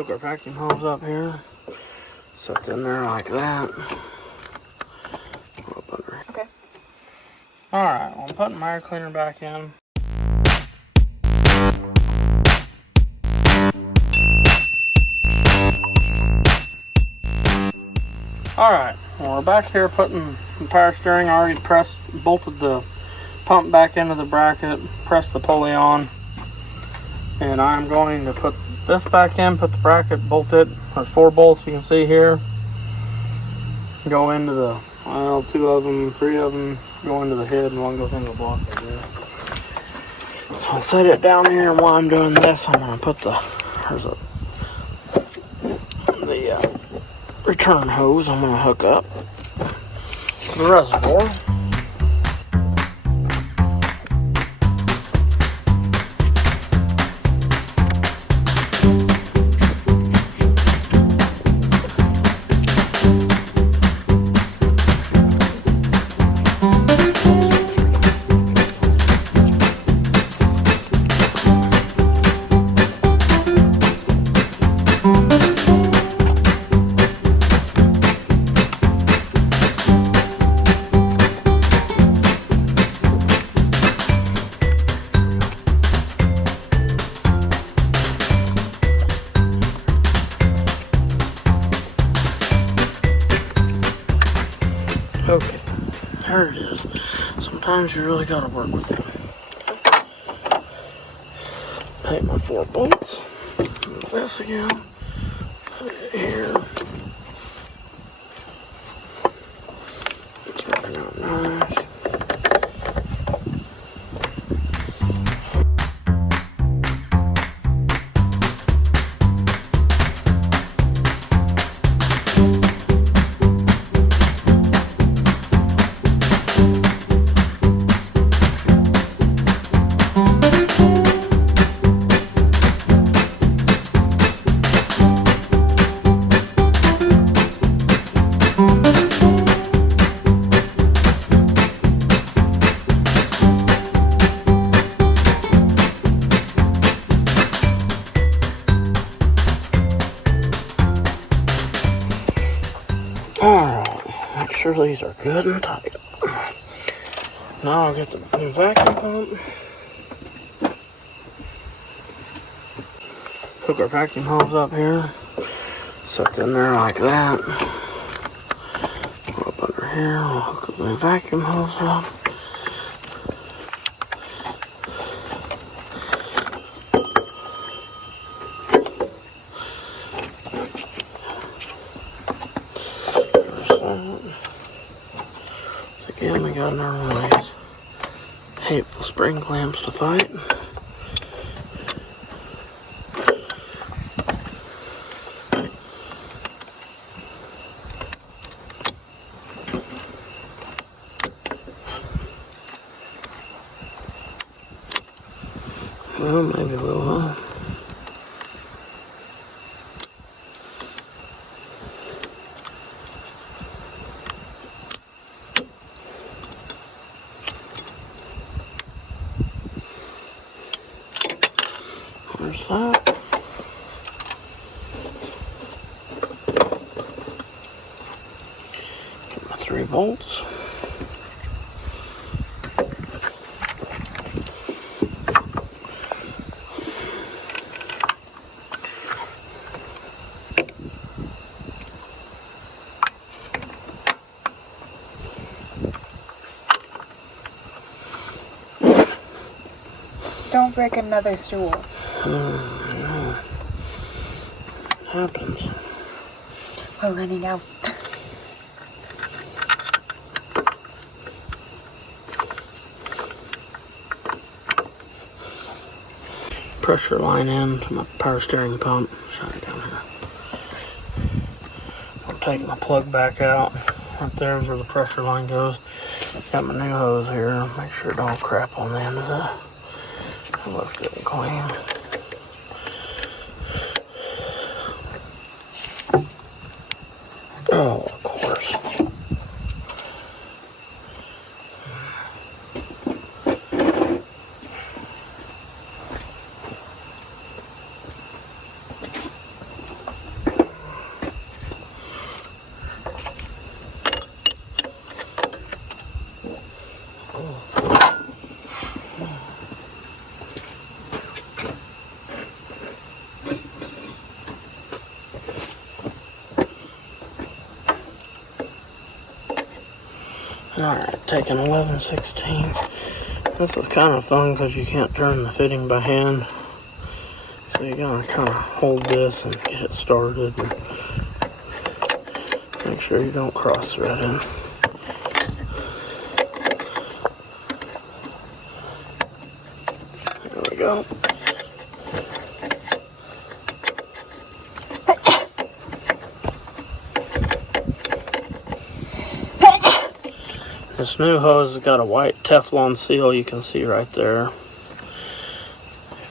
Hook our vacuum hose up here. Sets in there like that. Go up under. Okay. Alright, well, I'm putting my air cleaner back in. Alright, well, we're back here putting the power steering. I already bolted the pump back into the bracket, pressed the pulley on, and I'm going to put this back in, put the bracket, bolt it. There's 4 bolts you can see here. Go into the, well, 2 of them, 3 of them go into the head, and 1 goes into the block right there. I'll set it down here, and while I'm doing this, I'm going to put the return hose I'm going to hook up to the reservoir. Okay, there it is. Sometimes you really gotta work with them. Take my 4 bolts, move this again, put it here. It's working out nice. Alright, make sure these are good and tight. Now I'll get the vacuum pump. Hook our vacuum hose up here. Sets in there like that. Go up under here, we'll hook the vacuum hose up. Again, we got another one of these hateful spring clamps to fight. Well, maybe we will. There's that. Get my 3 bolts. Don't break another stool. No. It happens. We're running out. Pressure line in to my power steering pump. Shut it down here. I'll take my plug back out. Right there's where the pressure line goes. Got my new hose here. Make sure it don't crap on the end of that. It looks good and clean. Oh, of course. Alright, taking 11/16. This is kind of fun because you can't turn the fitting by hand. So you gotta kind of hold this and get it started. And make sure you don't cross thread in. There we go. This new hose has got a white Teflon seal you can see right there.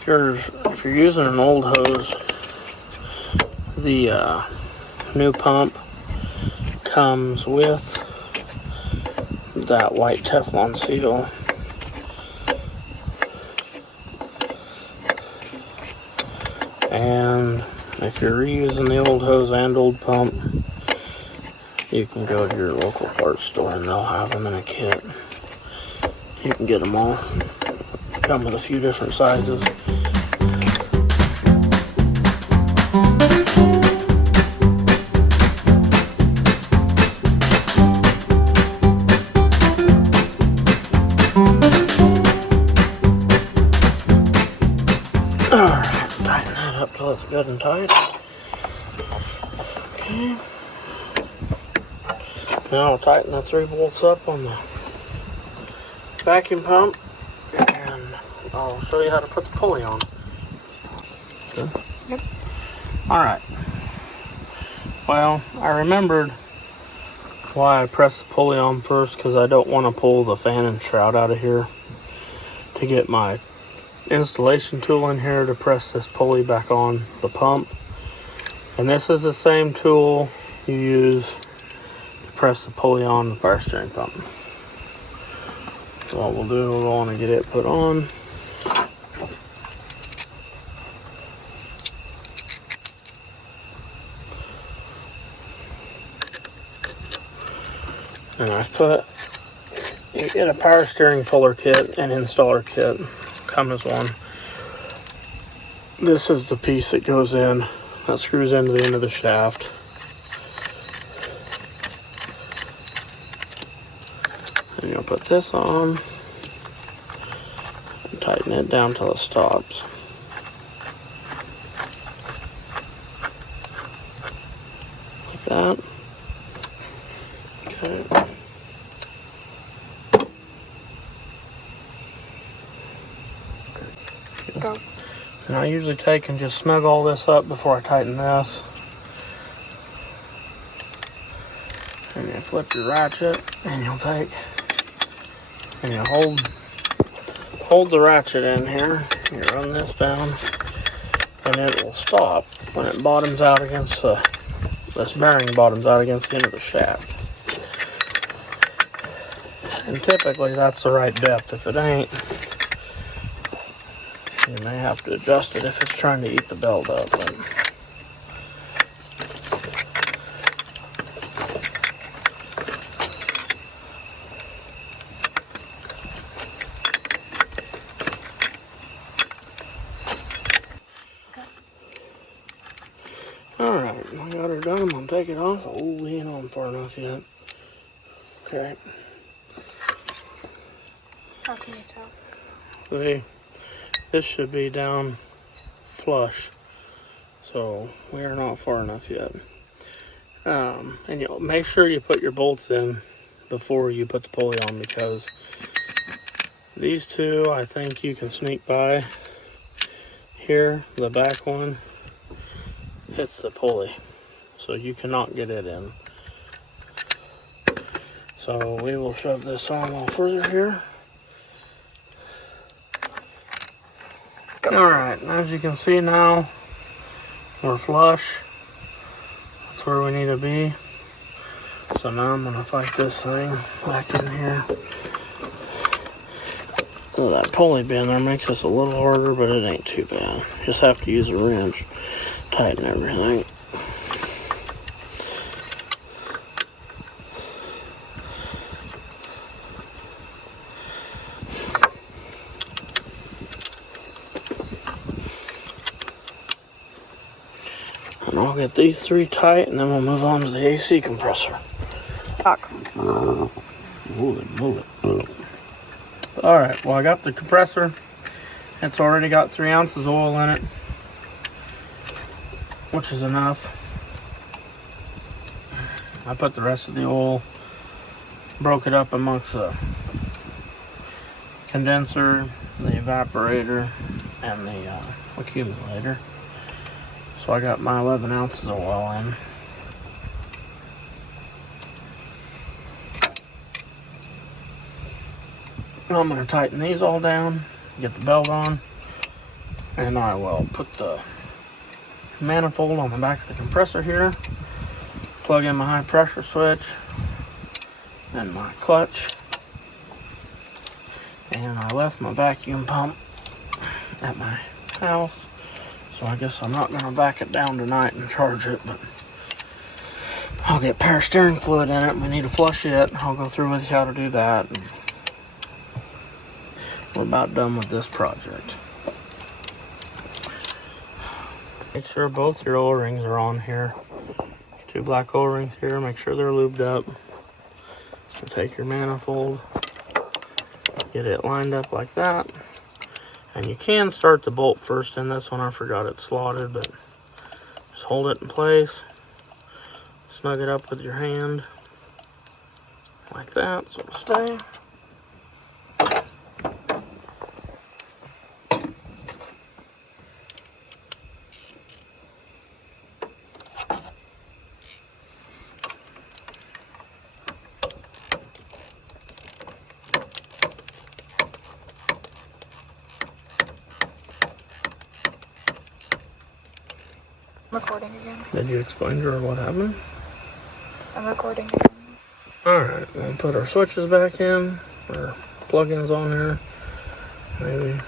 If you're using an old hose, the new pump comes with that white Teflon seal. And if you're reusing the old hose and old pump, you can go to your local parts store and they'll have them in a kit. You can get them all. Come with a few different sizes. Alright, tighten that up till it's good and tight. Okay. Now I'll tighten the 3 bolts up on the vacuum pump, and I'll show you how to put the pulley on. Okay. Yep. Alright. Well, I remembered why I pressed the pulley on first, because I don't want to pull the fan and shroud out of here to get my installation tool in here to press this pulley back on the pump. And this is the same tool you use press the pulley on the power steering pump. So what we'll do, we'll want to get it put on. And I've put, you get a power steering puller kit and installer kit, come as one. This is the piece that goes in, that screws into the end of the shaft. And you'll put this on and tighten it down till it stops. Like that. Okay. Go. And I usually take and just snug all this up before I tighten this. And you flip your ratchet and you'll take and you hold the ratchet in here. You run this down and it will stop when it bottoms out against this bearing bottoms out against the end of the shaft. And typically that's the right depth. If it ain't, you may have to adjust it if it's trying to eat the belt up. But alright, I got her done. I'm going to take it off. Oh, we ain't on far enough yet. Okay. How can you tell? See, this should be down flush. So, we are not far enough yet. And you'll make sure you put your bolts in before you put the pulley on, because these two, I think you can sneak by. Here, the back one hits the pulley, so you cannot get it in. So we will shove this on a little further here. Alright, as you can see now, we're flush. That's where we need to be. So now I'm going to fight this thing back in here. So that pulley bend there makes this a little harder, but it ain't too bad. Just have to use a wrench, tighten everything. And I'll get these three tight, and then we'll move on to the AC compressor. Talk. Holy moly. Alright, well I got the compressor. It's already got 3 ounces of oil in it, which is enough. I put the rest of the oil, broke it up amongst the condenser, the evaporator, and the accumulator. So I got my 11 ounces of oil in. Now I'm going to tighten these all down, get the belt on, and I will put the manifold on the back of the compressor here, plug in my high pressure switch and my clutch, and I left my vacuum pump at my house, so I guess I'm not going to vac it down tonight and charge it, but I'll get power steering fluid in it. We need to flush it. I'll go through with you how to do that. And we're about done with this project. Make sure both your O-rings are on here. 2 black O-rings here. Make sure they're lubed up. So take your manifold, get it lined up like that. And you can start the bolt first in this one. I forgot it's slotted, but just hold it in place. Snug it up with your hand like that so it'll stay. Recording again. Did you explain to her what happened? I'm recording again. Alright, we'll put our switches back in, our plug-ins on here. Maybe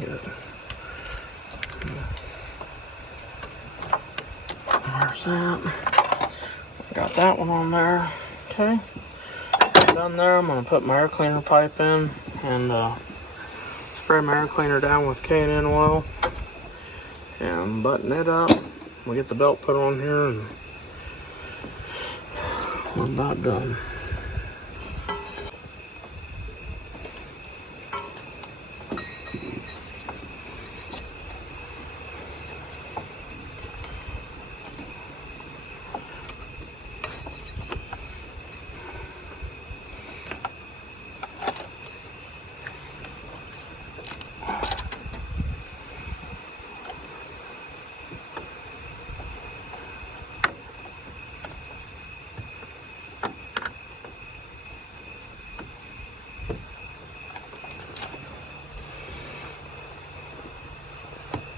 get it. There's that. Got that one on there. Okay. Done there. I'm going to put my air cleaner pipe in and spray my air cleaner down with K&N oil and button it up. We'll get the belt put on here and we're about done.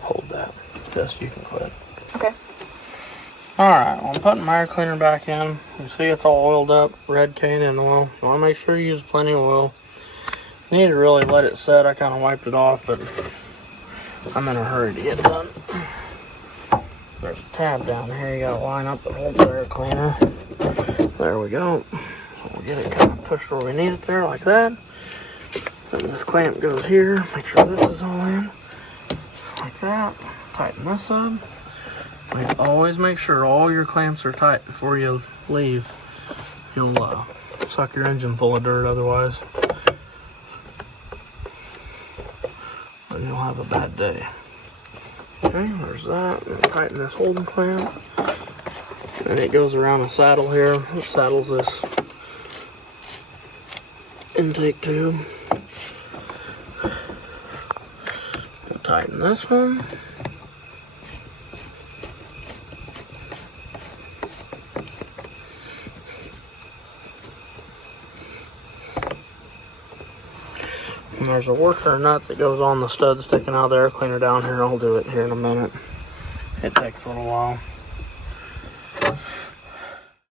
Hold that. Just you can quit. Okay. Alright, well, I'm putting my air cleaner back in. You see it's all oiled up, red K&N oil. You want to make sure you use plenty of oil. You need to really let it set. I kind of wiped it off, but I'm in a hurry to get done. There's a tab down here you got to line up that holds the air cleaner. There we go. We'll get it kind of pushed where we need it there, like that. Then this clamp goes here. Make sure this is all in. Like that. Tighten this up. And always make sure all your clamps are tight before you leave. You'll suck your engine full of dirt otherwise. And you'll have a bad day. Okay, there's that. And tighten this holding clamp. And it goes around a saddle here. It saddles this intake tube. We'll tighten this one. And there's a washer nut that goes on the stud sticking out of the air cleaner down here. I'll do it here in a minute. It takes a little while.